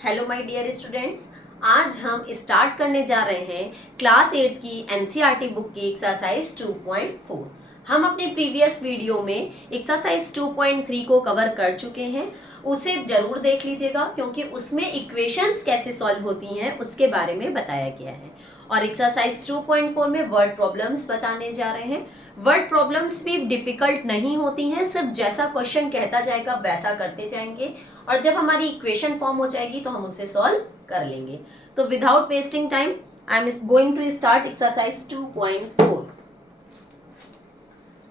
Hello my dear students. आज हम start करने जा रहे हैं क्लास 8 की एनसीईआरटी बुक की एक्सरसाइज 2.4। हम अपने प्रीवियस वीडियो में एक्सरसाइज 2.3 को कवर कर चुके हैं। उसे जरूर देख लीजिएगा क्योंकि उसमें इक्वेशंस कैसे सॉल्व होती हैं उसके बारे में बताया गया है। और एक्सरसाइज 2.4 में वर्ड प्रॉब्लम्स बताने जा रहे हैं। वर्ड प्रॉब्लम्स भी डिफिकल्ट नहीं होती हैं, सिर्फ जैसा क्वेश्चन कहता जाएगा वैसा करते जाएंगे और जब हमारी इक्वेशन फॉर्म हो जाएगी तो हम उसे सॉल्व कर लेंगे। तो without wasting time I am going to start exercise 2.4।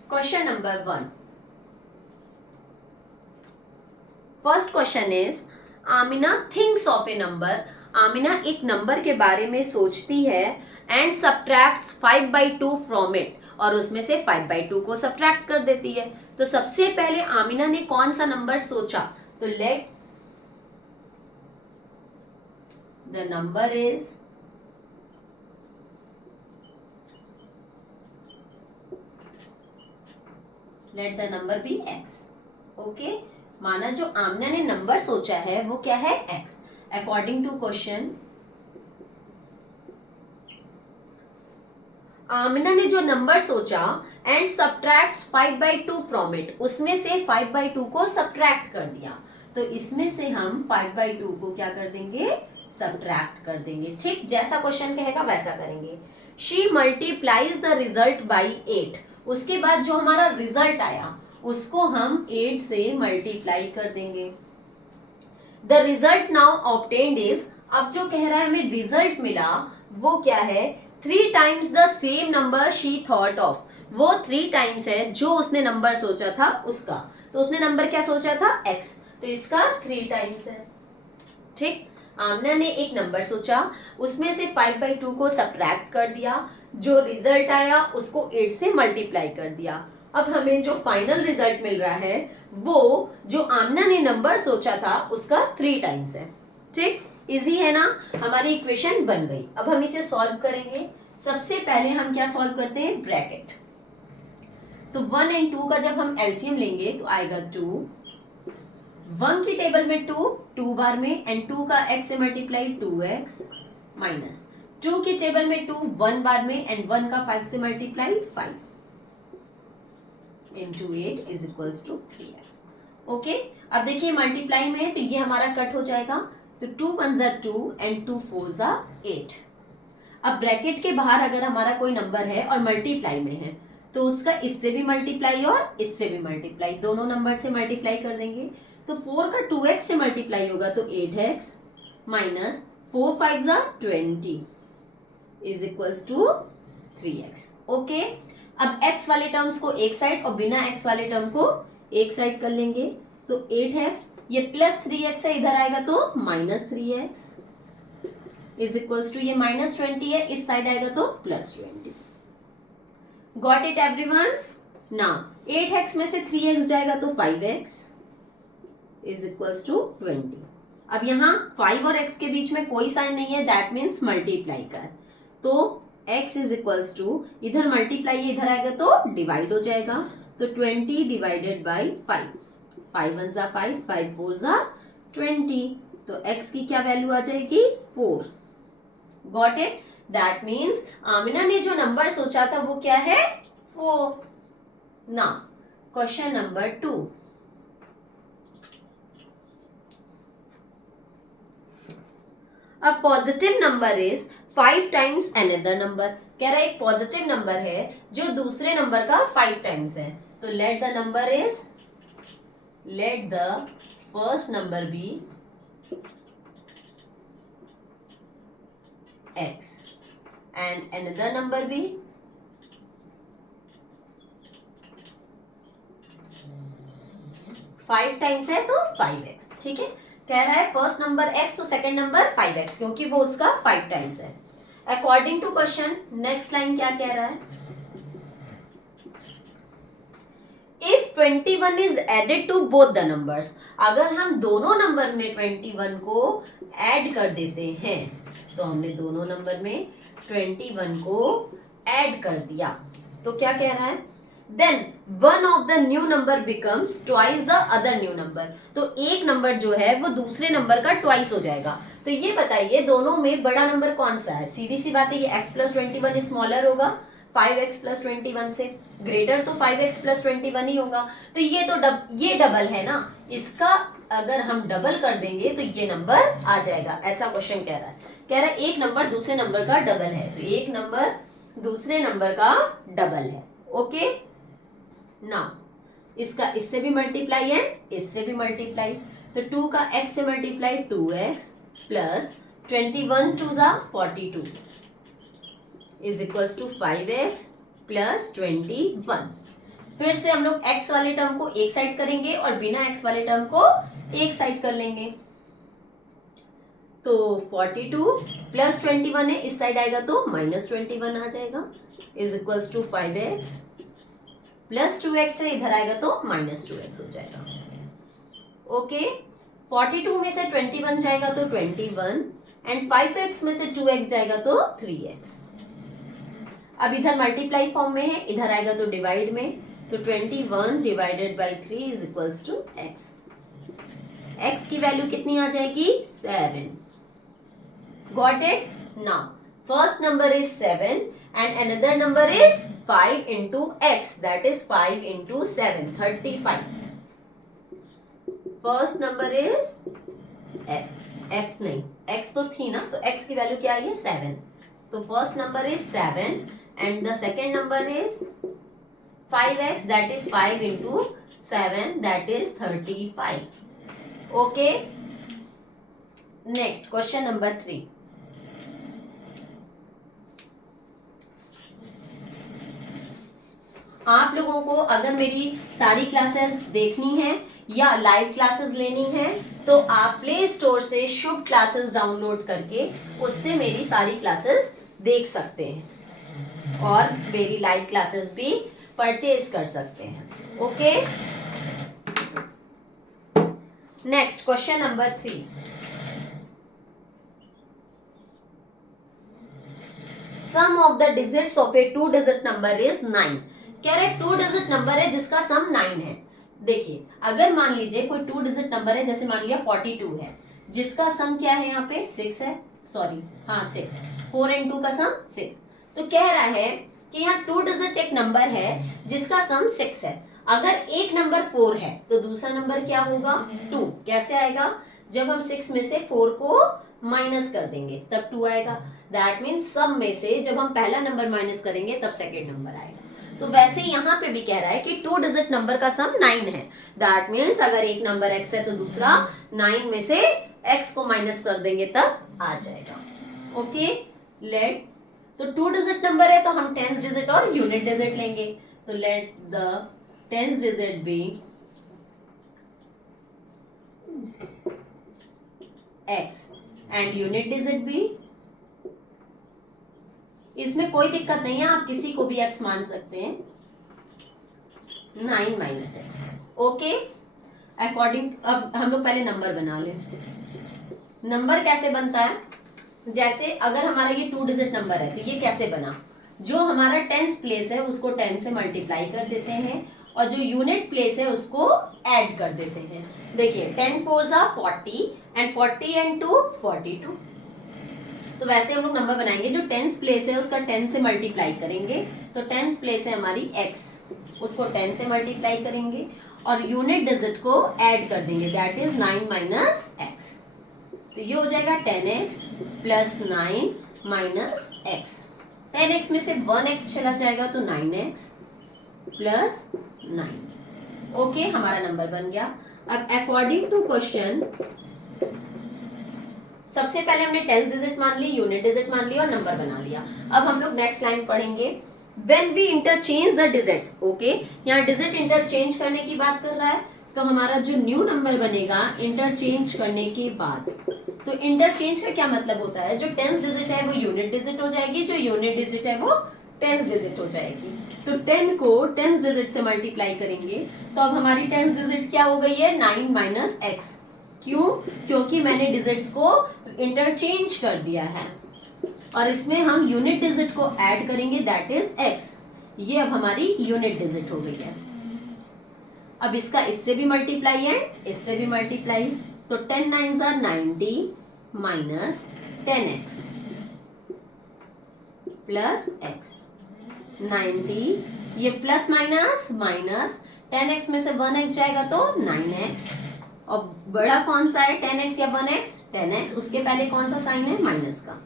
Question number 1। First question is Amina thinks of a number. Amina एक नंबर के बारे में सोचती है एंड सब्ट्रैक्ट्स 5/2 फ्रॉम इट, और उसमें से 5/2 को सब्ट्रैक्ट कर देती है। तो सबसे पहले आमिना ने कौन सा नंबर सोचा? तो let the number is let the number be x। Okay, माना जो आमिना ने नंबर सोचा है वो क्या है? x। According to question, Amina ने जो नंबर सोचा एंड सब्ट्रैक्ट्स 5/2 फ्रॉम इट, उसमें से 5/2 को सब्ट्रैक्ट कर दिया। तो इसमें से हम 5/2 को क्या कर देंगे? सब्ट्रैक्ट कर देंगे। ठीक, जैसा क्वेश्चन कहेगा वैसा करेंगे। She multiplies the result by 8। उसके बाद जो हमारा रिजल्ट आया उसको हम 8 से मल्टीप्लाई कर देंगे। The result now obtained is, अब जो कह रहा है हमें रिजल्ट मिला वो क्या है? 3 times the same number she thought of. वो 3 टाइम्स है जो उसने नंबर सोचा था उसका। तो उसने नंबर क्या सोचा था? x, तो इसका 3 टाइम्स है। ठीक, आमना ने एक नंबर सोचा, उसमें से 5/2 को सब्ट्रैक्ट कर दिया, जो रिजल्ट आया उसको 8 से मल्टीप्लाई कर दिया। अब हमें जो फाइनल रिजल्ट मिल रहा है वो जो आमना ने नंबर सोचा था उसका 3 टाइम्स है। ठीक, इजी है ना? हमारी इक्वेशन बन गई। अब हम इसे सॉल्व करेंगे। सबसे पहले हम क्या सॉल्व करते हैं? ब्रैकेट। तो 1 एंड 2 का जब हम एलसीएम लेंगे तो आएगा 2। 1 की टेबल में 2 बार में, एंड 2 का x से मल्टीप्लाई 2x, माइनस 2 की टेबल में 2 1 बार में, एंड 1 का 5 से multiply 5 into 8 is equals to 3x। Okay, अब देखिए मल्टीप्लाई में तो ये हमारा कट हो जाएगा। तो 2 1 जा 2 एंड 2 4 जा 8। अब ब्रैकेट के बाहर अगर हमारा कोई नंबर है और मल्टीप्लाई में है तो उसका इससे भी मल्टीप्लाई और इससे भी मल्टीप्लाई, दोनों नंबर से मल्टीप्लाई कर देंगे। तो 4 का 2x से मल्टीप्लाई होगा तो 8x, माइनस 4 5 जा 20 is equals to 3x। Okay, अब x वाले टर्म्स को एक साइड और बिना x वाले टर्म को एक साइड कर लेंगे। तो 8x, ये प्लस 3x है, इधर आएगा तो minus 3x is equals to, ये माइनस 20 है, इस साइड आएगा तो plus 20। Got it everyone? Now 8x में से 3x जाएगा तो 5x इज इक्वल्स टू 20। अब यहाँ 5 और x के बीच में कोई साइन नहीं है, दैट मीन्स मल्टीप्लाई कर। तो x इज इक्वल्स टू, इधर मल्टीप्लाई इधर आएगा तो डिवाइड हो जाएगा। तो 20 डिवाइडेड बाई 5, 5 1 जा 5, 5 4 जा 20। तो x की क्या वैल्यू आ जाएगी? 4। Got it? That means Amina ने जो नंबर सोचा था वो क्या है? 4। Now question number 2। अब positive number is 5 times another number. कह रहा है एक पॉजिटिव नंबर है जो दूसरे नंबर का 5 टाइम्स है। तो let the number is, let the first number be x and another number be 5 times है तो 5x। ठीक है, कह रहा है फर्स्ट नंबर x तो सेकंड नंबर 5x, क्योंकि वो उसका 5 टाइम्स है। According to question next line क्या कह रहा है? If 21 is added to both the numbers, अगर हम दोनों नंबर में 21 को ऐड कर देते हैं, तो हमने दोनों नंबर में 21 को ऐड कर दिया तो क्या कह रहा है? Then one of the new number becomes twice the other new number. तो एक नंबर जो है वो दूसरे नंबर का ट्वाइस हो जाएगा। तो ये बताइए दोनों में बड़ा नंबर कौन सा है? सीधी सी बात है, ये x प्लस 21 स्मॉलर होगा 5x प्लस 21 से, ग्रेटर तो 5x प्लस 21 ही होगा। तो ये तो ये डबल है ना, इसका अगर हम डबल कर देंगे तो ये नंबर आ जाएगा। ऐसा क्वेश्चन कह रहा है, एक नंबर दूसरे नंबर का डबल है, तो एक नंबर दूसरे नंबर का डबल है। ओके ना, इसका इससे भी मल्टीप्लाई है, इससे भी मल्टीप्लाई, तो 2 का x से मल्टीप्लाई 2x प्लस 21 2 जा 42 is equals to 5x plus 21। फिर से हम लोग x वाले टर्म को एक साइड करेंगे और बिना x वाले टर्म को एक साइड कर लेंगे। तो 42 प्लस 21 है, इस साइड आएगा तो माइनस 21 आ जाएगा is equals to 5x plus 2x है, इधर आएगा तो माइनस 2x हो जाएगा। ओके 42 में से 21 जाएगा तो 21 एंड 5x में से 2x जाएगा तो 3x। अब इधर मल्टीप्लाई फॉर्म में है, इधर आएगा तो डिवाइड में, तो 21 divided by 3 is equals to x। x की वैल्यू कितनी आ जाएगी? 7। Got it? Now first number is 7 and another number is 5 into x, that is 5 into 7 35। First number is x, नहीं x तो थी ना, तो x की वैल्यू क्या आई है? 7। तो first number is 7 and the second number is 5x, that is 5 into 7, that is 35। okay, next question number 3। आप लोगों को अगर मेरी सारी क्लासेस देखनी है या लाइव क्लासेस लेनी है तो आप प्ले स्टोर से शुभ क्लासेस डाउनलोड करके उससे मेरी सारी क्लासेस देख सकते हैं और मेरी लाइव क्लासेस भी परचेज कर सकते हैं। Okay, next question number 3। Sum of the digits of a 2 digit number is 9। कह रहे 2 डिजिट नंबर है जिसका सम 9 है। देखिए अगर मान लीजिए कोई 2 डिजिट नंबर है, जैसे मान लिया 42 है जिसका सम क्या है? यहाँ पे 6 है, सॉरी हाँ 6, 4 and 2 का सम 6। तो कह रहा है कि यहाँ 2 डिजिट एक नंबर है जिसका सम 6 है। अगर एक नंबर 4 है तो दूसरा नंबर क्या होगा? 2। कैसे आएगा? जब हम 6 में से 4 को माइनस कर देंगे तब 2 आएगा। दैट मीन्स सम में से जब हम पहला नंबर माइनस करेंगे तब सेकेंड नंबर आएगा। तो वैसे यहाँ पे भी कह रहा है कि 2 डिजिट नंबर का सम 9 है। दैट मीन्स अगर एक नंबर x है तो दूसरा 9 में से x को माइनस कर देंगे तब आ जाएगा। ओके लेट, तो 2 डिजिट नंबर है तो हम 10th डिजिट और यूनिट डिजिट लेंगे। तो let the 10th digit be x and unit digit be, इसमें कोई दिक्कत नहीं है, आप किसी को भी x मान सकते हैं, 9 माइनस एक्स। ओके अकॉर्डिंग, अब हम लोग पहले नंबर बना लें। नंबर कैसे बनता है? जैसे अगर हमारा ये 2 डिजिट नंबर है तो ये कैसे बना? जो हमारा 10th प्लेस है उसको 10 से मल्टीप्लाई कर देते हैं और जो यूनिट प्लेस है उसको ऐड कर देते हैं। देखिए 10 4 जा 40 एंड 40 and 2 42। तो वैसे हम लोग नंबर बनाएंगे, जो 10th प्लेस है उसका 10 से मल्टीप्लाई करेंगे, तो 10th प्लेस है हमारी x, उसको 10 से मल्टीप्लाई करेंगे और यूनिट डिजिट को ऐड कर देंगे, दैट इज 9 माइनस एक्स। तो ये हो जाएगा 10x plus 9 minus x. 10x में से 1x चला जाएगा तो 9x प्लस 9। ओके हमारा नंबर बन गया। अब अकॉर्डिंग टू क्वेश्चन सबसे पहले हमने 10th डिजिट मान ली, यूनिट डिजिट मान ली और नंबर बना लिया। अब हम लोग नेक्स्ट लाइन पढ़ेंगे, when we interchange the digits. Okay यहाँ डिजिट इंटरचेंज करने की बात कर रहा है, तो हमारा जो न्यू नंबर बनेगा इंटरचेंज करने के बाद, तो इंटरचेंज का क्या मतलब होता है? जो 10th डिजिट है वो यूनिट डिजिट हो जाएगी, जो यूनिट डिजिट है वो 10th डिजिट हो जाएगी। तो 10 को 10th डिजिट से मल्टीप्लाई करेंगे तो अब हमारी 10th डिजिट क्या हो गई है? 9 माइनस एक्स। क्यों? क्योंकि मैंने डिजिट्स को इंटरचेंज कर दिया है और इसमें हम यूनिट डिजिट को ऐड करेंगे, दैट इज x। ये अब हमारी यूनिट डिजिट हो गई है। अब इसका इससे भी मल्टीप्लाई है, इससे भी मल्टीप्लाई, तो 10 9s are 90 minus 10x plus x। 90 ये प्लस माइनस माइनस 10x में से 1x जाएगा तो 9x, और बड़ा कौन सा है 10x या 1x? 10x, उसके पहले कौन सा साइन है? माइनस का।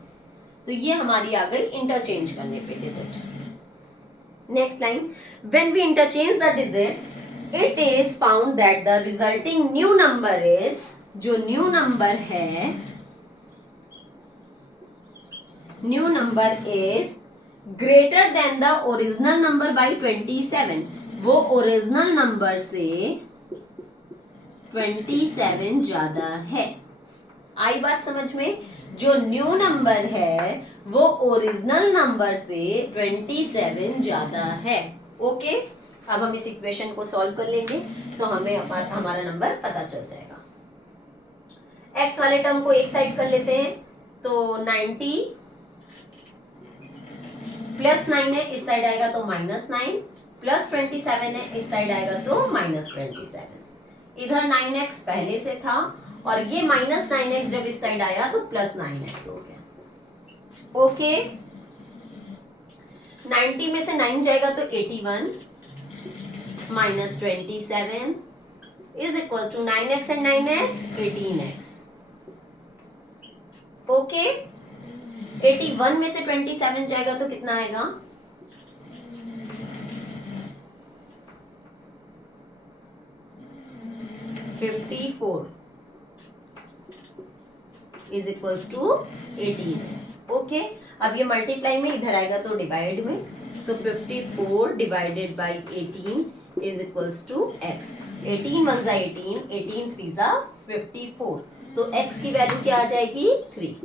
तो ये हमारी आ गई इंटरचेंज करने पे digit. Next line, when we interchange the digit it is found that the resulting new number is, जो न्यू नंबर है, new number is greater than the original number by 27। वो ओरिजिनल नंबर से 27 ज्यादा है। आई बात समझ में? जो न्यू नंबर है वो ओरिजिनल नंबर से 27 ज्यादा है। ओके, अब हम इस इक्वेशन को सॉल्व कर लेंगे तो हमें हमारा नंबर पता चल जाएगा। एक्स वाले टर्म को एक साइड कर लेते हैं, तो 90 प्लस 9 है, इस साइड आएगा तो माइनस 9, प्लस 27 है, इस साइड आएगा तो माइनस 27। इधर 9x पहले से था और ये माइनस 9x जब इस साइड आया तो प्लस 9x हो गया। ओके, 90 में से 9 जाएगा तो 81 minus 27 is equal to 9x and 9x 18x। Okay, 81 में से 27 जाएगा तो कितना आएगा? 54 is equals to 18x। Okay, अब ये मल्टीप्लाई में इधर आएगा तो डिवाइड में, तो 54 divided by 18 is equals to x। 18 1 जा 18, 18 3 जा 54, तो x की वैल्यू क्या आ जाएगी? 3।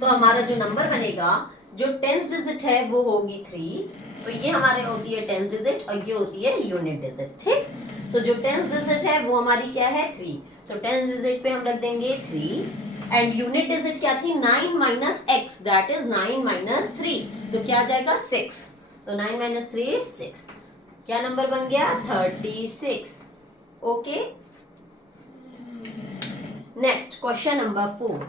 तो हमारा जो नंबर बनेगा, जो 10th डिजिट है वो होगी 3। तो ये हमारे होती है 10th डिजिट और ये होती है यूनिट डिजिट। ठीक, तो जो 10th डिजिट है वो हमारी क्या है? 3। तो 10th डिजिट पे हम रख देंगे 3 एंड यूनिट डिजिट क्या थी? 9 minus x, that is 9 minus 3, तो क्या आ जाएगा? 6। तो 9 माइनस 3 इज 6। क्या नंबर बन गया? 36। Okay, next question number 4।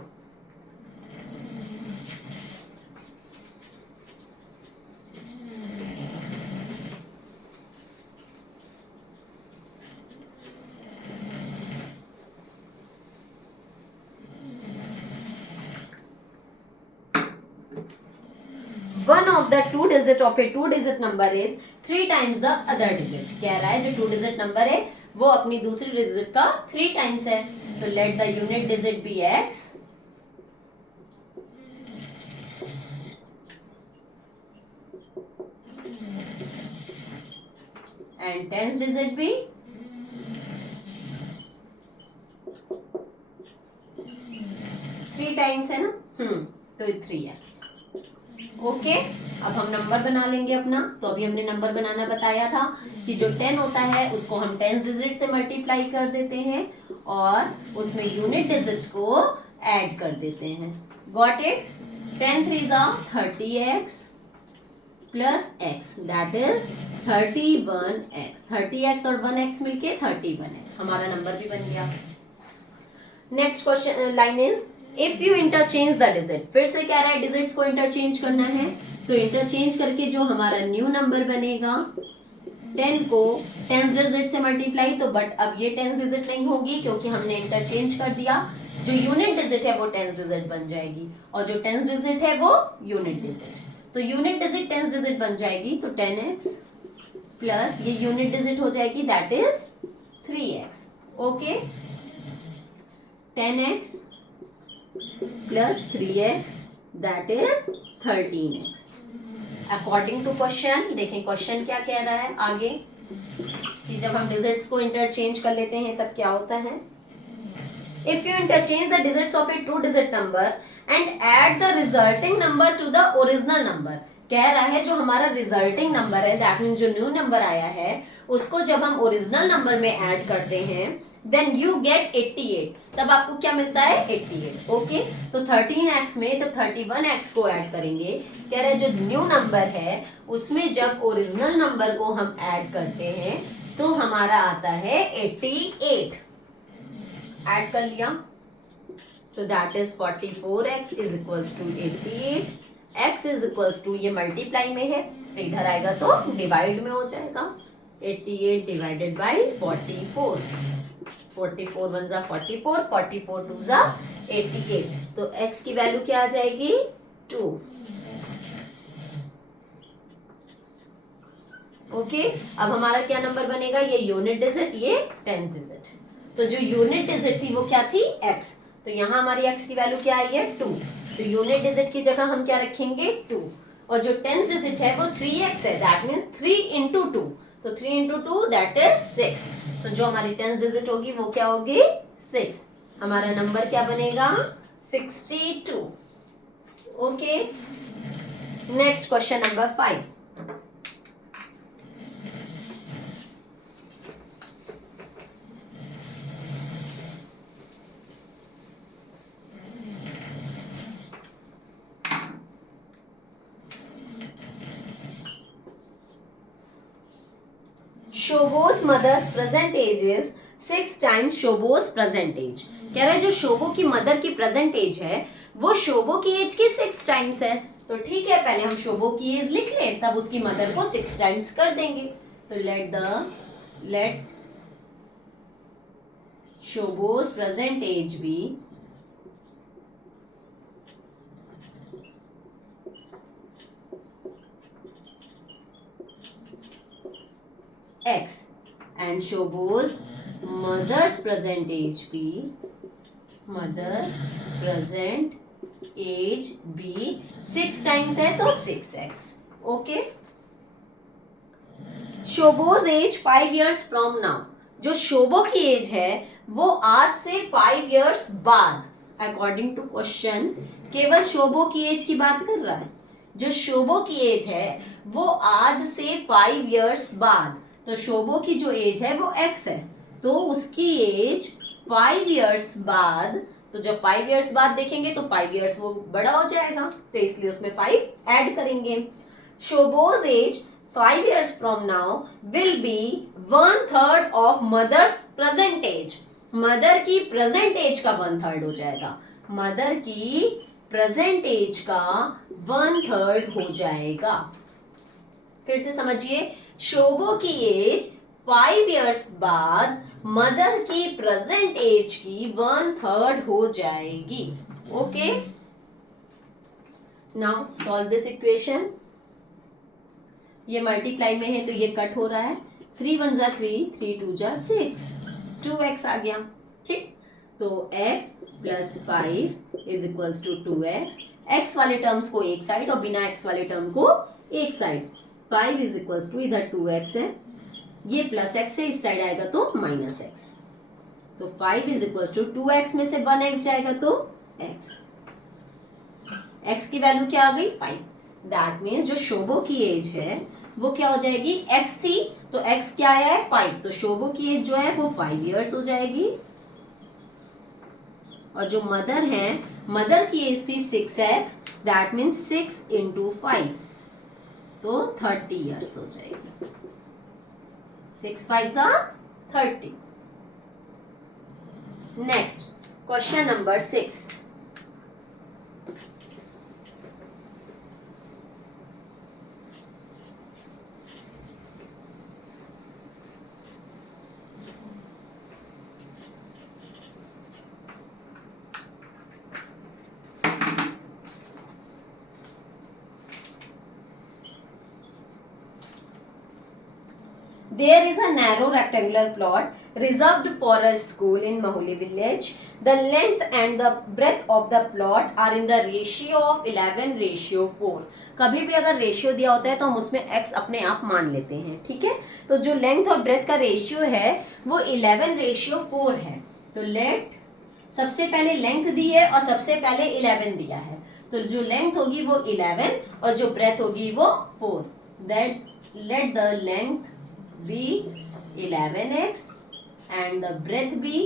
One of the two digit of a two digit number is 3 times the other digit। कह रहा है जो टू डिजिट नंबर है वो अपनी दूसरी डिजिट का 3 टाइम्स है, तो let the unit digit be x and tenth digit be 3 times है ना, तो 3x। ओके, अब हम नंबर बना लेंगे अपना। तो अभी हमने नंबर बनाना बताया था कि जो 10 होता है उसको हम 10 डिजिट से मल्टीप्लाई कर देते हैं और उसमें यूनिट डिजिट को ऐड कर देते हैं। Got it? 10 3 जा 30x plus x, that is 31x। 30x और 1x मिलके 31x, हमारा नंबर भी बन गया। Next question line is if you interchange the digit. फिर से कह रहा है डिजिट्स को इंटरचेंज करना है, तो इंटरचेंज करके जो हमारा न्यू नंबर बनेगा 10 को 10th डिजिट से मल्टीप्लाई, तो बट अब ये 10th डिजिट नहीं होगी क्योंकि हमने इंटरचेंज कर दिया। जो यूनिट डिजिट है वो 10th डिजिट बन जाएगी और जो 10th डिजिट है वो यूनिट डिजिट। तो यूनिट डिजिट 10th डिजिट बन जाएगी, तो 10x प्लस ये यूनिट डिजिट हो जाएगी that is 3x। Okay, 10x plus 3x that is 13x। According to question, देखें क्वेश्चन क्या कह रहा है आगे कि जब हम डिजिट्स को इंटरचेंज कर लेते हैं तब क्या होता है। If you interchange the digits of a two digit number and add the resulting number to the original number, कह रहा है जो हमारा रिजल्टिंग नंबर है, दैट मीन जो न्यू नंबर आया है, उसको जब हम ओरिजिनल नंबर में ऐड करते हैं देन यू गेट 88, तब आपको क्या मिलता है 88। ओके, तो 13x में जब 31x को ऐड करेंगे, कह रहे जो न्यू नंबर है उसमें जब ओरिजिनल नंबर को हम ऐड करते हैं तो हमारा आता है 88। ऐड कर लिया तो that is 44x is equals to 88। x is equals to, ये मल्टीप्लाई में है तो इधर आएगा तो डिवाइड में हो जाएगा, 88 डिवाइडेड बाई 44, 44 वन जा 44, 44 टू जा 88, तो x की वैल्यू क्या आ जाएगी 2। ओके, अब हमारा क्या नंबर बनेगा, ये यूनिट डिजिट, ये 10th डिजिट। तो जो यूनिट डिजिट थी वो क्या थी x, तो यहाँ हमारी x की वैल्यू क्या आई है 2, तो यूनिट डिजिट की जगह हम क्या रखेंगे 2, और जो 10th डिजिट है वो 3x है, दैट मीन्स 3 इंटू 2, तो 3 इंटू 2 दैट इज 6, तो जो हमारी 10th डिजिट होगी वो क्या होगी 6, हमारा नंबर क्या बनेगा 62। Okay, next question number 5। Shobho's mother's present age is 6 times Shobho's present age. कह रहे जो शोभो की मदर की प्रेजेंट एज है वो शोभो की एज की 6 टाइम्स है, तो ठीक है पहले हम शोभो की एज लिख ले, तब उसकी मदर को 6 टाइम्स कर देंगे, तो let Shobho's present age be x and Shobho's mother's present age be 6 times है तो 6x। Okay, Shobho's age 5 years from now, जो शोभो की एज है वो आज से 5 years बाद, अकॉर्डिंग टू क्वेश्चन केवल शोभो की एज की बात कर रहा है, जो शोभो की एज है वो आज से 5 years बाद, तो शोभो की जो एज है वो x है, तो उसकी एज 5 years बाद, तो जब 5 years बाद देखेंगे तो 5 years वो बड़ा हो जाएगा, तो इसलिए उसमें 5 ऐड करेंगे। Shobho's age 5 years from now will be 1/3 of mother's present age, mother की प्रेजेंट एज का 1/3 हो जाएगा, मदर की प्रेजेंट एज का 1/3 हो जाएगा। फिर से समझिए, शोभो की एज 5 years बाद मदर की प्रेजेंट एज की 1/3 हो जाएगी। Okay, now solve this equation. ये मल्टीप्लाई में है तो ये कट हो रहा है, 3 1 जा 3, 3 2 जा 6, 2x आ गया, ठीक, तो x plus 5 is equals to 2x, x वाले टर्म्स को एक साइड और बिना x वाले टर्म को एक साइड, 5 इज इक्वल्स टू, इधर 2x है, ये प्लस x है, इस साइड आएगा तो माइनस x, तो 5 इज इक्वल्स टू 2x में से 1x जाएगा तो x की वैल्यू क्या आ गई 5, दैट मीन्स जो शोभो की एज है वो क्या हो जाएगी, x थी तो x क्या आया है 5, तो शोभो की एज जो है वो 5 years हो जाएगी, और जो मदर है, मदर की एज थी 6x, दैट मीन्स 6 इंटू 5, तो 30 years हो जाएगी, 6 5 30। Next question number 6। There is a narrow rectangular plot reserved for a school in Mahuli village. The length and the breadth of the plot are in the ratio of 11:4। कभी भी अगर ratio दिया होता है तो हम उसमें x अपने आप मान लेते हैं, ठीक है, तो जो लेंथ और ब्रेथ का रेशियो है वो 11:4 है, तो लेट सबसे पहले लेंथ दी है और सबसे पहले 11 दिया है, तो जो लेंथ होगी वो 11 और जो ब्रेथ होगी वो 4. That let the length be 11x and the breadth be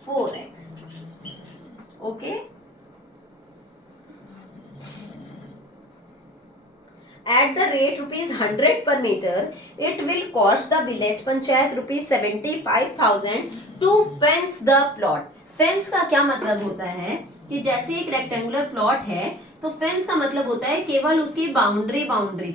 4x. Okay. At the rate ₹100 per meter, it will cost the village panchayat ₹75,000 to fence the plot. Fence का क्या मतलब होता है कि जैसे एक रेक्टेंगुलर प्लॉट है तो फेंस का मतलब होता है केवल उसकी बाउंड्री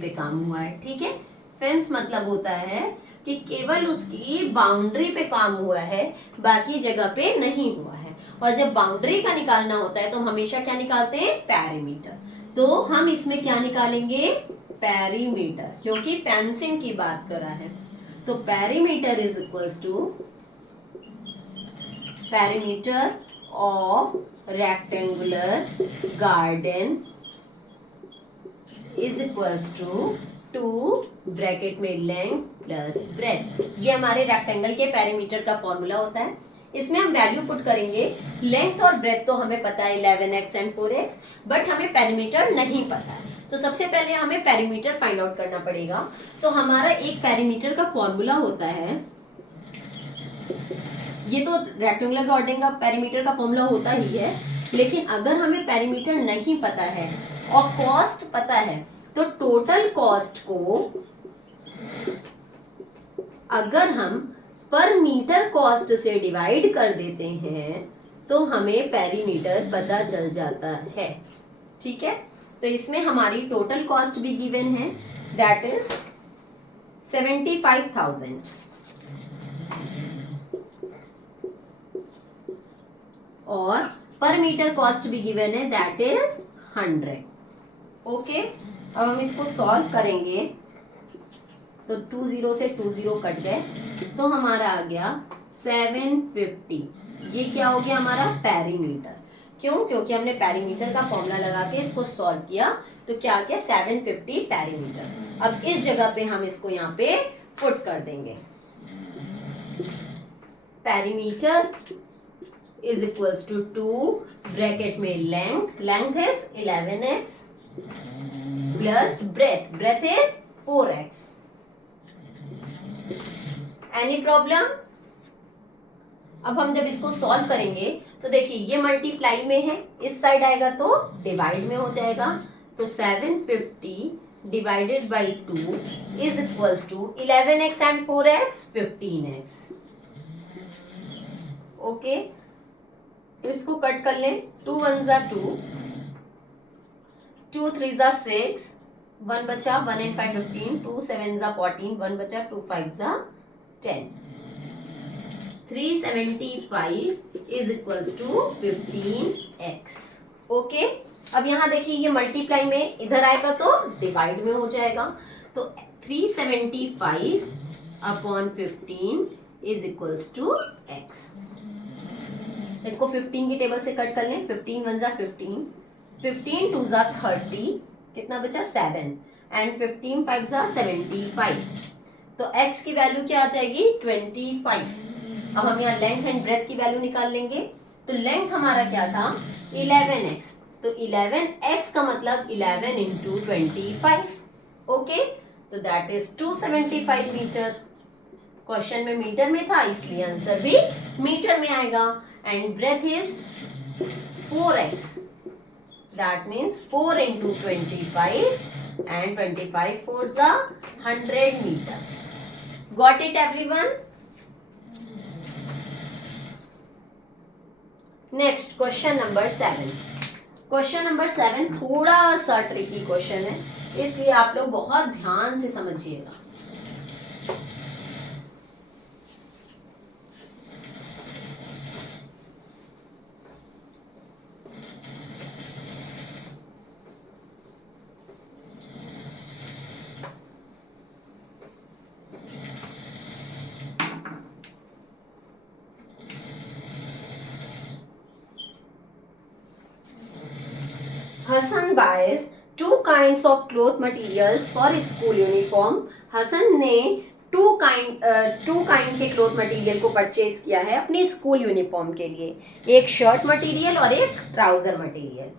पे काम हुआ है. ठीक है, फेंस मतलब होता है कि केवल उसकी बाउंड्री पे काम हुआ है, बाकी जगह पे नहीं हुआ है. और जब बाउंड्री का निकालना होता है तो हम हमेशा क्या निकालते हैं? पेरीमीटर. तो हम इसमें क्या निकालेंगे? पेरीमीटर, क्योंकि फेंसिंग की बात करा है. तो perimeter is equals to perimeter of rectangular garden is equals to 2 bracket में लेंथ प्लस ब्रेथ. ये हमारे रेक्टेंगल के पेरीमीटर का फॉर्मूला होता है. इसमें हम वैल्यू पुट करेंगे. लेंथ और ब्रेथ तो हमें पता है 11x एंड 4x, बट हमें पेरीमीटर नहीं पता है. तो सबसे पहले हमें पेरीमीटर फाइंड आउट करना पड़ेगा. तो हमारा एक पेरीमीटर का फॉर्मूला होता है, ये तो रेक्टेंगुलर गार्डन का पेरीमीटर का फॉर्मूला होता ही है, लेकिन अगर हमें पेरीमीटर नहीं पता है और कॉस्ट पता है तो टोटल कॉस्ट को अगर हम पर मीटर कॉस्ट से डिवाइड कर देते हैं तो हमें पेरीमीटर पता चल जाता है. ठीक है, तो इसमें हमारी टोटल कॉस्ट भी गिवन है, दैट इज 75,000 और पर मीटर कॉस्ट भी गिवन है, दैट इज 100. ओके, अब हम इसको सॉल्व करेंगे तो 2 0 से 2 0 कट गए तो हमारा आ गया 750. ये क्या हो गया? हमारा पेरीमीटर. क्यों? क्योंकि हमने पेरीमीटर का फॉर्मूला लगा के इसको सॉल्व किया तो क्या आ गया? 750 पेरीमीटर. अब इस जगह पे हम इसको यहाँ पे पुट कर देंगे. Perimeter is equals to 2 bracket में length is 11x plus breadth is 4x. Any problem? अब हम जब इसको सॉल्व करेंगे तो देखिए ये मल्टीप्लाई में है, इस साइड आएगा तो डिवाइड में हो जाएगा. तो 750 divided by 2 is equals to 11x and 4x 15x. Okay, तो इसको कट कर लें. 2 1 जा 2, 2 3 जा 6, 1 बचा, 1 and 5 15, 2 7 जा 14, 1 बचा, 2 5 जा 10. 375 is equals to 15x. Okay, अब यहाँ देखिए ये मल्टीप्लाई में इधर आएगा तो डिवाइड में हो जाएगा. तो 375 upon 15 is equals to x. इसको 15 की टेबल से कट कर लें. 15 1 जा 15, 15 2 जा 30, कितना बचा? 7 एंड 15 5 जा 75. तो x की वैल्यू क्या आ जाएगी? 25. अब हम यहाँ लेंथ एंड ब्रेथ की वैल्यू निकाल लेंगे. तो लेंथ हमारा क्या था? 11x. तो 11x का मतलब 11 इंटू 25. ओके, तो दैट इज 275 मीटर. क्वेश्चन में मीटर में था इसलिए आंसर भी मीटर में आएगा. And breadth is 4x. That means 4 into 25 and 25 4 जा 100 metre. Got it everyone? Next question number 7. Question number 7 थोड़ा सा ट्रिकी क्वेश्चन है, इसलिए आप लोग बहुत ध्यान से समझिएगा. Hasan buys 2 kinds of cloth materials for school uniform. Hasan ने 2 टू काइंड के क्लोथ मटेरियल को परचेज किया है अपनी स्कूल यूनिफॉर्म के लिए, एक शर्ट मटेरियल और एक trouser material.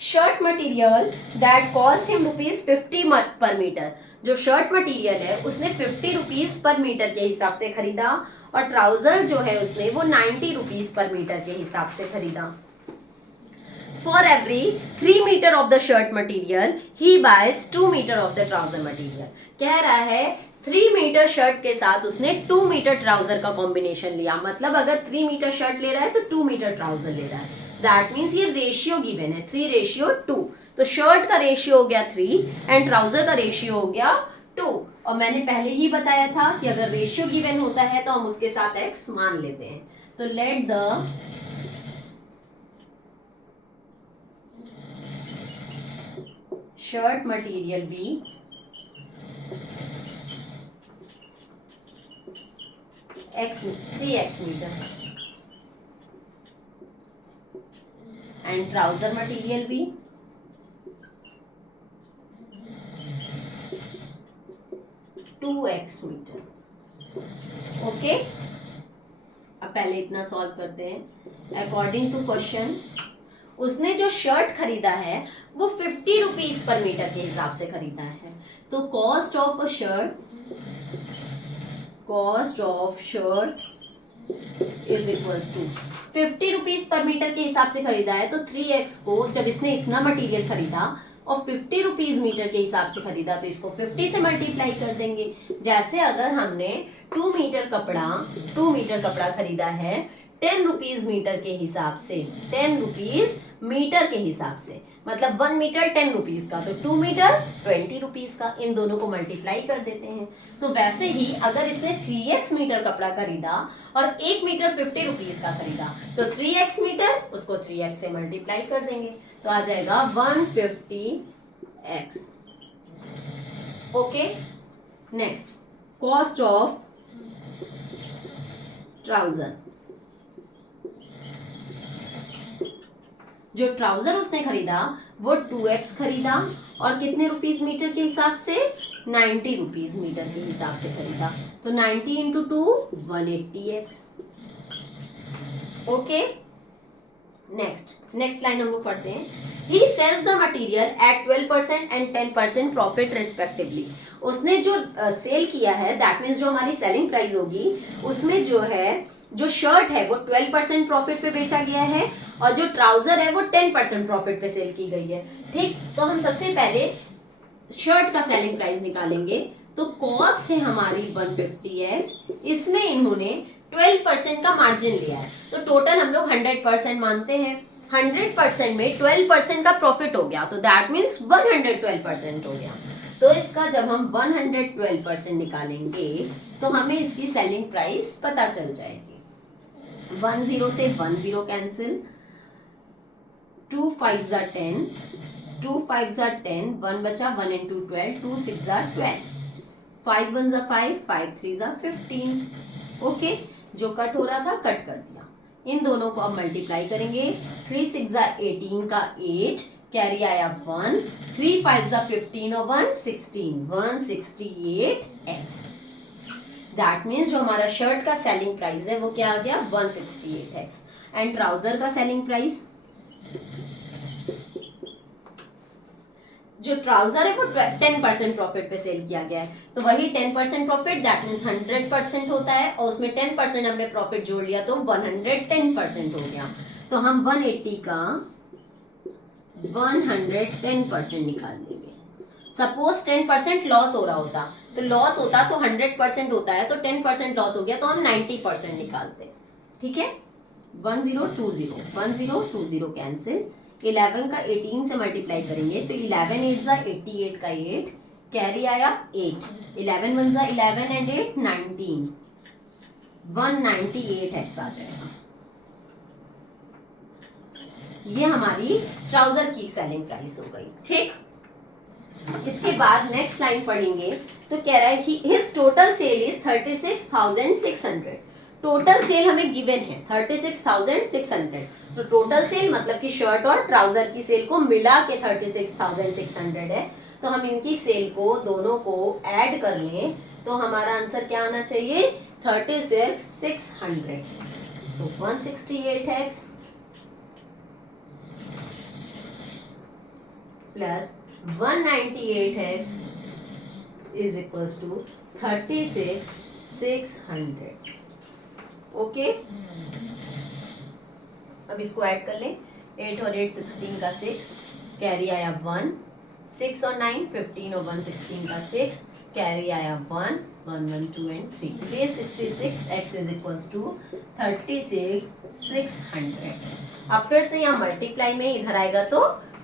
Shirt material that cost him ₹50 per metre, जो शर्ट मटेरियल है उसने ₹50 पर मीटर के हिसाब से खरीदा, और ट्राउजर जो है उसने वो ₹90 पर मीटर के हिसाब से खरीदा। For every 3 meter of the shirt material, he buys 2 meter of the trouser material. कह रहा है 3 मीटर शर्ट के साथ उसने 2 मीटर ट्राउजर का कॉम्बिनेशन लिया, मतलब अगर 3 मीटर शर्ट ले रहा है तो 2 मीटर ट्राउजर ले रहा है। दैट मीन्स ये रेशियो गिवन है 3:2, तो शर्ट का रेशियो हो गया 3 एंड ट्राउजर का रेशियो हो गया 2। और मैंने पहले ही बताया था कि अगर रेशियो गिवन होता है तो हम उसके साथ x मान लेते हैं। तो let the shirt material be x 3x metre and trouser material be two x metre. Okay, अब पहले इतना सॉल्व करते हैं। अकॉर्डिंग टू क्वेश्चन उसने जो शर्ट खरीदा है वो ₹50 पर मीटर के हिसाब से खरीदा है, तो cost of shirt is equals to ₹50 per metre के हिसाब से खरीदा है, तो 3x को जब इसने इतना मटेरियल खरीदा और ₹50 मीटर के हिसाब से खरीदा तो इसको 50 से मल्टीप्लाई कर देंगे। जैसे अगर हमने 2 मीटर कपड़ा खरीदा है 10 रुपीज मीटर के हिसाब से, 10 रुपीज मीटर के हिसाब से, मतलब 1 मीटर 10 रुपीज का, तो 2 मीटर 20 रुपीज का, इन दोनों को मल्टीप्लाई कर देते हैं। तो वैसे ही अगर इसने 3x मीटर कपड़ा खरीदा और 1 मीटर 50 रुपीज का खरीदा तो 3x मीटर उसको 3x से मल्टीप्लाई कर देंगे, तो आ जाएगा 150x। Okay, next cost of trouser. जो ट्राउजर उसने खरीदा वो 2x खरीदा और कितने रुपीस मीटर के हिसाब से 90 रुपीस मीटर के हिसाब से खरीदा, तो 90 into 2 180x। Okay, next line हम लोग पढ़ते हैं। He sells the material at 12% and 10% profit respectively। उसने जो सेल किया है दैट मीन्स जो हमारी सेलिंग प्राइस होगी उसमें जो शर्ट है वो 12% प्रॉफिट पे बेचा गया है और जो ट्राउजर है वो 10% प्रॉफिट पे सेल की गई है। ठीक, तो हम सबसे पहले शर्ट का सेलिंग प्राइस निकालेंगे, तो कॉस्ट है हमारी 150x, इसमें इन्होंने 12% का मार्जिन लिया है, तो टोटल हम लोग 100% मानते हैं। 100% में 12% का प्रॉफिट हो गया, तो दैट मीन्स 112% हो गया। तो इसका जब हम 112% निकालेंगे तो हमें इसकी सेलिंग प्राइस पता चल जाएगी। 10 से 10 कैंसिल, 2 5 are 10, 2 5 are 10, 1 बचा, 1 into 12, 2 6 are 12, 5 1 are 5, 5 3 are 15। Okay, जो कट हो रहा था कट कर दिया। इन दोनों को अब मल्टीप्लाई करेंगे, 3 6 are 18 का 8, कैरी आया 1, 3 5 are 15 और 1 16, 168x। दैट मीन्स जो हमारा शर्ट का सेलिंग प्राइस है वो क्या आ गया 168x। एंड ट्राउजर का सेलिंग प्राइस, जो ट्राउजर है वो 10% प्रॉफिट पे सेल किया गया है, तो वही 10% प्रॉफिट दैट मीन्स 100% होता है और उसमें 10% हमने प्रॉफिट जोड़ लिया तो 110% हो गया। तो हम 180 का 110% निकाल देंगे। सपोज 10% लॉस हो रहा होता, तो लॉस होता तो 100% होता है, तो 10% लॉस हो गया तो हम 90% निकालते। ठीक है, 1020 कैंसिल, 11 का 18 से मल्टीप्लाई करेंगे तो 11 8 जा 88 का 8, कैरी आया 8, 11 1 जा 11 एंड 8 19, 198x आ जाएगा। ये हमारी ट्राउजर की सेलिंग प्राइस हो गई। ठीक, इसके बाद नेक्स्ट लाइन पढ़ेंगे तो कह रहा है his total sale is 36,600। Total sale हमें गिवन है 36,600, तो टोटल सेल मतलब कि शर्ट और ट्राउजर की सेल को मिला के 36,600 है, तो हम इनकी सेल को दोनों को ऐड कर लें तो हमारा आंसर क्या आना चाहिए 36,600। तो 168x plus 198x is equals to 36,600। Okay, अब इसको ऐड कर लें। 8 और 8 16 का 6, कैरी आया 1, 6 और 9 15 और 1 16 का 6, कैरी आया 1 1 1 2 and 3। 366x is equals to 36,600। अब फिर से यहाँ मल्टीप्लाई में इधर आएगा तो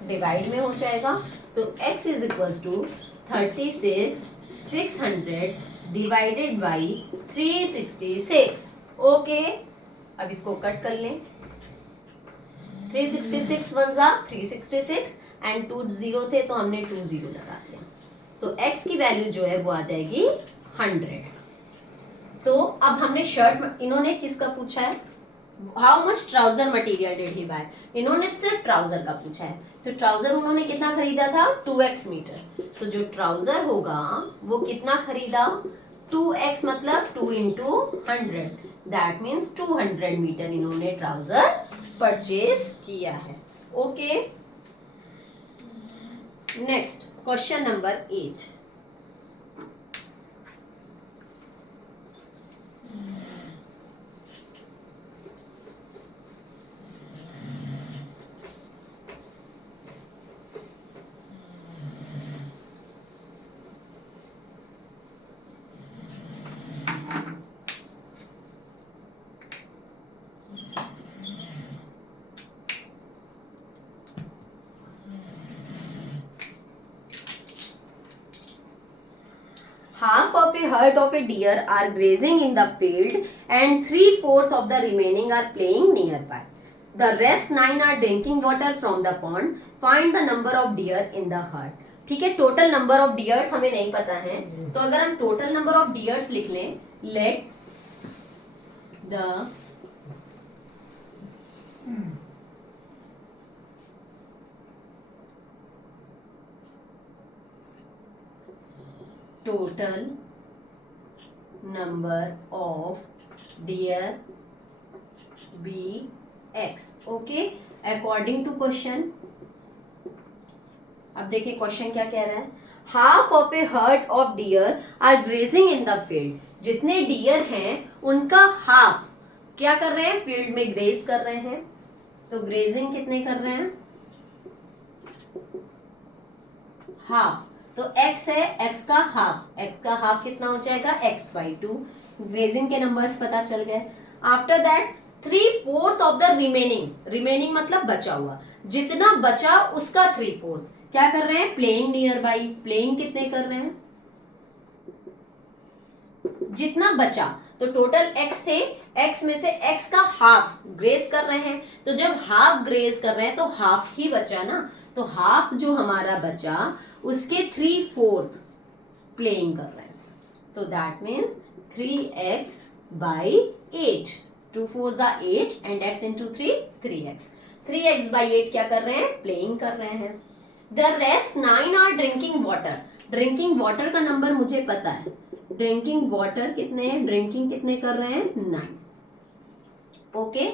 डिवाइड में हो जाएगा। तो x is equals to 36,600 divided by 366। Okay, अब इसको कट कर लें। 366 वन जा 366 एंड 2 0 थे तो हमने 2 0 लगा दिया। तो x की वैल्यू जो है वो आ जाएगी 100। तो अब हमने शर्ट, इन्होंने किसका पूछा है, how much trouser material did he buy, इन्होंने सिर्फ ट्राउजर का पूछा है। तो ट्राउजर उन्होंने कितना खरीदा था 2x मीटर। तो जो ट्राउजर होगा वो कितना खरीदा 2x मतलब 2 into 100, दैट मीन्स 200 मीटर इन्होंने ट्राउजर परचेज किया है। Okay, next question number 8। Half of a herd of a deer are grazing in the field and 3/4 of the remaining are playing nearby. The rest 9 are drinking water from the pond. Find the number of deer in the herd. ठीक है, total number of dears हमें नहीं पता है, तो अगर हम total number of deers लिख लें, let the total number of deer be x। Okay, according to question. अब देखिए क्वेश्चन क्या कह रहा है, half of a herd of deer are grazing in the field. जितने डियर हैं उनका हाफ क्या कर रहे हैं, फील्ड में ग्रेज कर रहे हैं। तो ग्रेजिंग कितने कर रहे हैं, हाफ। तो x है, x का हाफ कितना हो जाएगा x/2। ग्रेजिंग के नंबर्स पता चल गए। After that 3/4 of the remaining मतलब बचा हुआ, जितना बचा उसका 3/4 क्या कर रहे हैं, प्लेइंग नियर बाई। प्लेइंग कितने कर रहे हैं, जितना बचा। तो टोटल x थे, x में से x का हाफ ग्रेज कर रहे हैं। तो जब हाफ ग्रेज कर रहे हैं तो हाफ ही बचा ना, तो हाफ जो हमारा बचा उसके 3/4 प्लेइंग कर रहे हैं। तो that means 3x/8। 2 4 8 and x into 3 3x। 3x/8 क्या कर रहे हैं, प्लेइंग कर रहे हैं। The rest 9 are drinking water. Drinking water का नंबर मुझे पता है, ड्रिंकिंग वाटर कितने, ड्रिंकिंग कितने कर रहे हैं 9। ओके,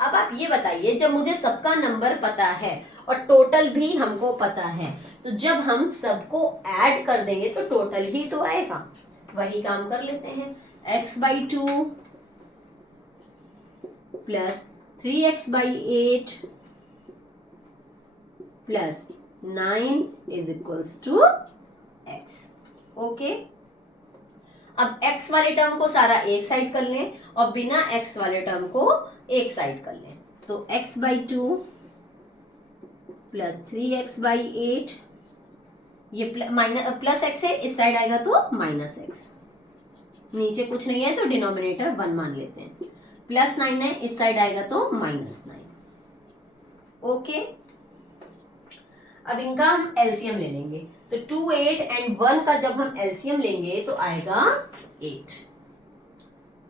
अब आप ये बताइए, जब मुझे सबका नंबर पता है और टोटल भी हमको पता है, तो जब हम सबको ऐड कर देंगे तो टोटल ही तो आएगा। वही काम कर लेते हैं, x/2 plus 3x/8 plus 9 is equals to x। Okay, अब x वाले टर्म को सारा एक साइड कर लें और बिना x वाले टर्म को एक साइड कर लें। तो x/2 प्लस 3x/8, ये प्लस x है, इस साइड आएगा तो माइनस x। नीचे कुछ नहीं है तो डिनोमिनेटर 1 मान लेते हैं। प्लस 9 है, इस साइड आएगा तो माइनस 9। ओके, अब इनका हम एलसीएम ले लेंगे। तो 2 8 एंड 1 का जब हम एलसीएम लेंगे तो आएगा 8।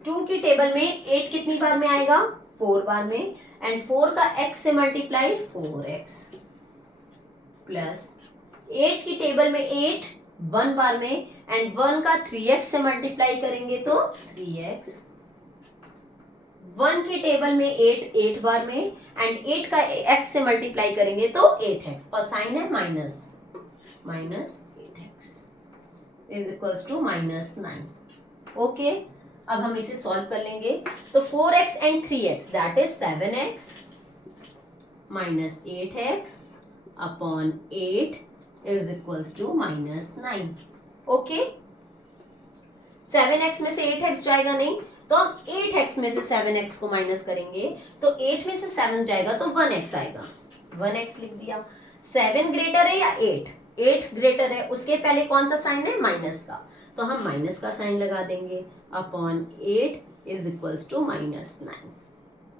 2 की टेबल में 8 कितनी बार में आएगा, 4 बार में, एंड 4 का x से मल्टीप्लाई 4x प्लस 8 की टेबल में 8 1 बार में, एंड 1 का 3x से मल्टीप्लाई करेंगे तो 3x। 1 के टेबल में 8 बार में, एंड 8 का x से मल्टीप्लाई करेंगे तो 8x, और साइन है minus, minus 8x is equals to minus 9। Okay, अब हम इसे सॉल्व कर लेंगे। तो 4x and 3x that is 7x minus 8x upon 8 is equals to minus 9। Okay, 7x में से 8x जाएगा नहीं, तो हम 8x में से 7x को माइनस करेंगे, तो 8 में से 7 जाएगा तो 1x आएगा, 1x लिख दिया। 7 ग्रेटर है या 8? 8 ग्रेटर है, उसके पहले कौन सा साइन है? माइनस का, तो हम माइनस का साइन लगा देंगे, upon 8 is equals to minus 9।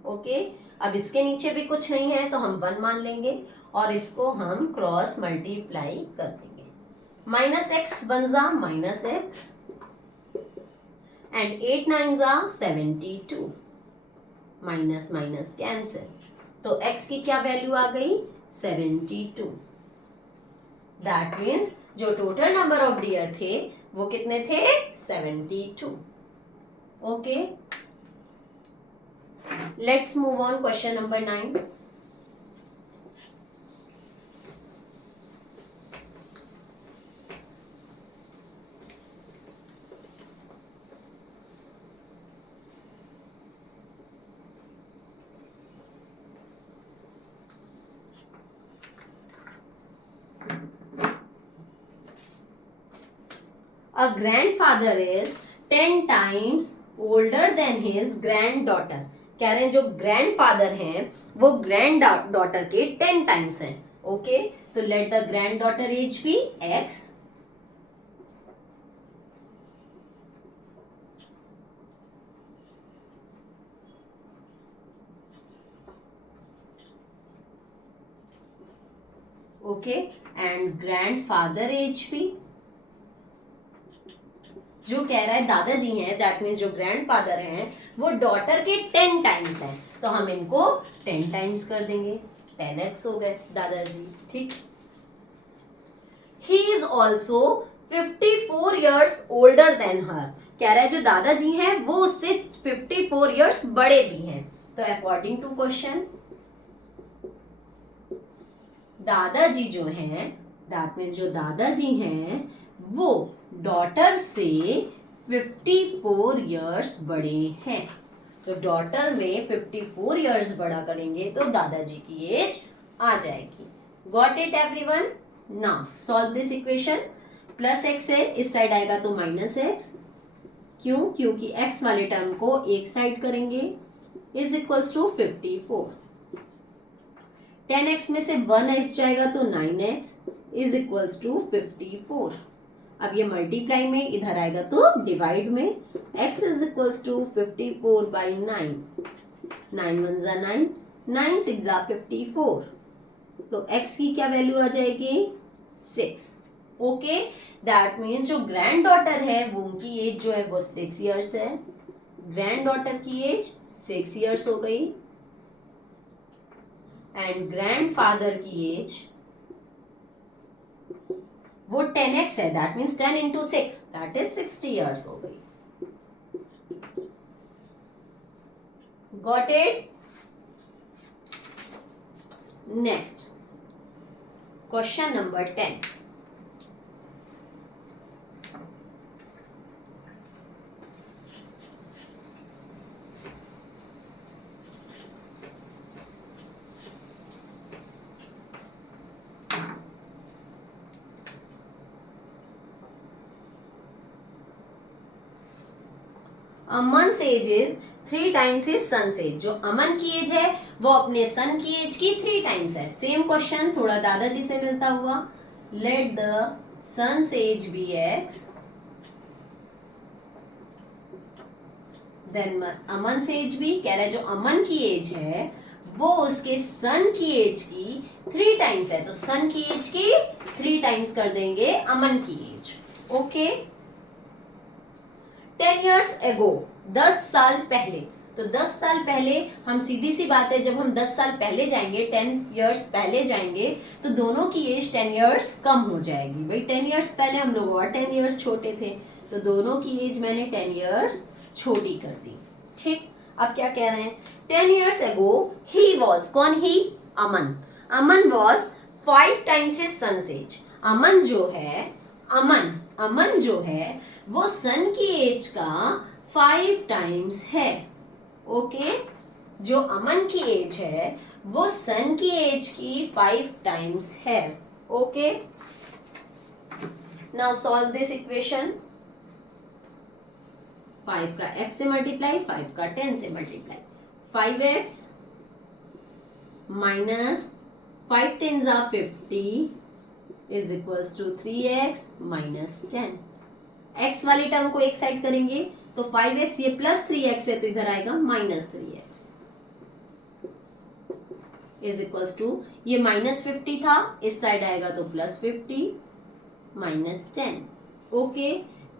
Okay, अब इसके नीचे भी कुछ नहीं है तो हम 1 मान लेंगे, और इसको हम क्रॉस मल्टीप्लाई कर देंगे। माइनस एक्स वन जा माइनस एक्स, एंड 8 9 जा 72, माइनस माइनस कैंसिल, तो x की क्या वैल्यू आ गई? 72। दैट मीन्स जो टोटल नंबर ऑफ डियर थे वो कितने थे? 72। Okay, let's move on question number 9। A grandfather is 10 times older than his granddaughter। कह रहे हैं जो ग्रैंडफादर हैं वो ग्रैंड डॉटर के 10 टाइम्स हैं। ओके, तो let the grand daughter age be x, okay, and grandfather age be, जो कह रहा है दादाजी हैं, दैट मीन्स जो ग्रैंडफादर हैं वो डॉटर के 10 टाइम्स हैं, तो हम इनको 10 टाइम्स कर देंगे, 10x हो गए दादाजी। ठीक, he is also 54 years older than her. कह रहा है जो दादाजी हैं वो उससे 54 ईयर्स बड़े भी हैं, तो अकॉर्डिंग टू क्वेश्चन दादाजी जो हैं, दैट मीन्स जो दादाजी हैं वो डॉटर से 54 ईयर्स बड़े हैं, तो डॉटर में 54 ईयर्स बड़ा करेंगे तो दादाजी की एज आ जाएगी। Got it everyone? Now solve this equation. Plus x है, इस साइड आएगा तो माइनस एक्स, क्यों? क्योंकि एक्स वाले टर्म को एक साइड करेंगे, इज इक्वल्स टू 54। 10x में से 1x जाएगा तो 9x इज इक्वल्स टू 54। अब ये मल्टीप्लाई में, इधर आएगा तो डिवाइड में, x is equals to 54 by 9, 9 1 जा 9, 9 6 जा 54, तो x की क्या वैल्यू आ जाएगी? 6। ओके, दैट मीन्स जो ग्रैंड डॉटर है वो उनकी एज जो है वो 6 ईयर्स है, ग्रैंड डॉटर की एज 6 ईयर्स हो गई, एंड ग्रैंडफादर की एज वो 10x है, that means 10 into 6 that is 60 years हो गई। Got it? Next question number 10। Aman's age is 3 times his son's age. जो अमन की एज है वो अपने सन की एज की 3 टाइम्स है। सेम क्वेश्चन थोड़ा दादाजी से मिलता हुआ। Let the son's age be x, then Aman's age भी, कह रहा है जो अमन की एज है वो उसके सन की एज की 3 टाइम्स है, तो सन की एज की 3 टाइम्स कर देंगे अमन की एज। ओके, 10 years ago, 10 साल पहले, तो 10 साल पहले हम सीधी सी बात है, जब हम 10 साल पहले जाएंगे, 10 इयर्स पहले जाएंगे, तो दोनों की एज 10 इयर्स कम हो जाएगी। भाई 10 इयर्स पहले हम लोग और 10 इयर्स छोटे थे, तो दोनों की एज मैंने 10 इयर्स छोटी कर दी। ठीक, अब क्या कह रहे हैं, 10 इयर्स एगो ही वॉज, कौन ही, Aman, Aman was 5 times his son's age. Aman जो है, अमन जो है वो सन की एज का 5 टाइम्स है। ओके, जो अमन की एज है वो सन की एज की 5 टाइम्स है। Okay, now solve this equation. 5 का x से मल्टीप्लाई, 5 का 10 से multiply, 5x minus 5 10s are 50 is equals to 3x minus 10। x वाली टर्म को एक साइड करेंगे तो 5x, ये प्लस 3x है तो इधर आएगा minus 3x is equals to, ये माइनस 50 था, इस साइड आएगा तो प्लस 50 माइनस 10। ओके,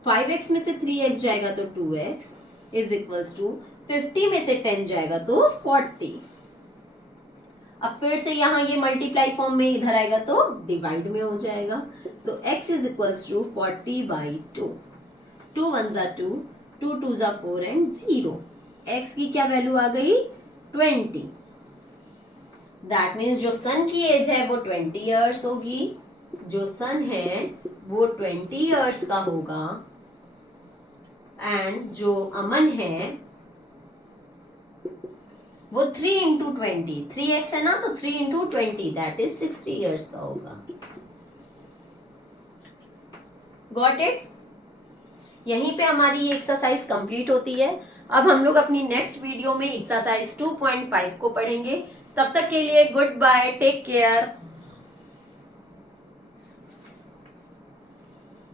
5x में से 3x जाएगा तो 2x इज इक्वल्स टू 50 में से 10 जाएगा तो 40। अब फिर से यहाँ ये मल्टीप्लाई फॉर्म में, इधर आएगा तो डिवाइड में हो जाएगा, तो x is equals to 40/2, 2 1s are 2, 2 2s are 4 and 0। x की क्या वैल्यू आ गई, 20। दैट मीन्स जो सन की एज है वो 20 इयर्स होगी, जो सन है वो 20 इयर्स का होगा, एंड जो अमन है वो 3 इंटू 20, 3x है ना, तो 3 इंटू 20 दैट इज 60 इयर्स का होगा। Got it? यहीं पे हमारी ये एक्सरसाइज कंप्लीट होती है। अब हम लोग अपनी नेक्स्ट वीडियो में एक्सरसाइज 2.5 को पढ़ेंगे। तब तक के लिए गुड बाय, टेक केयर।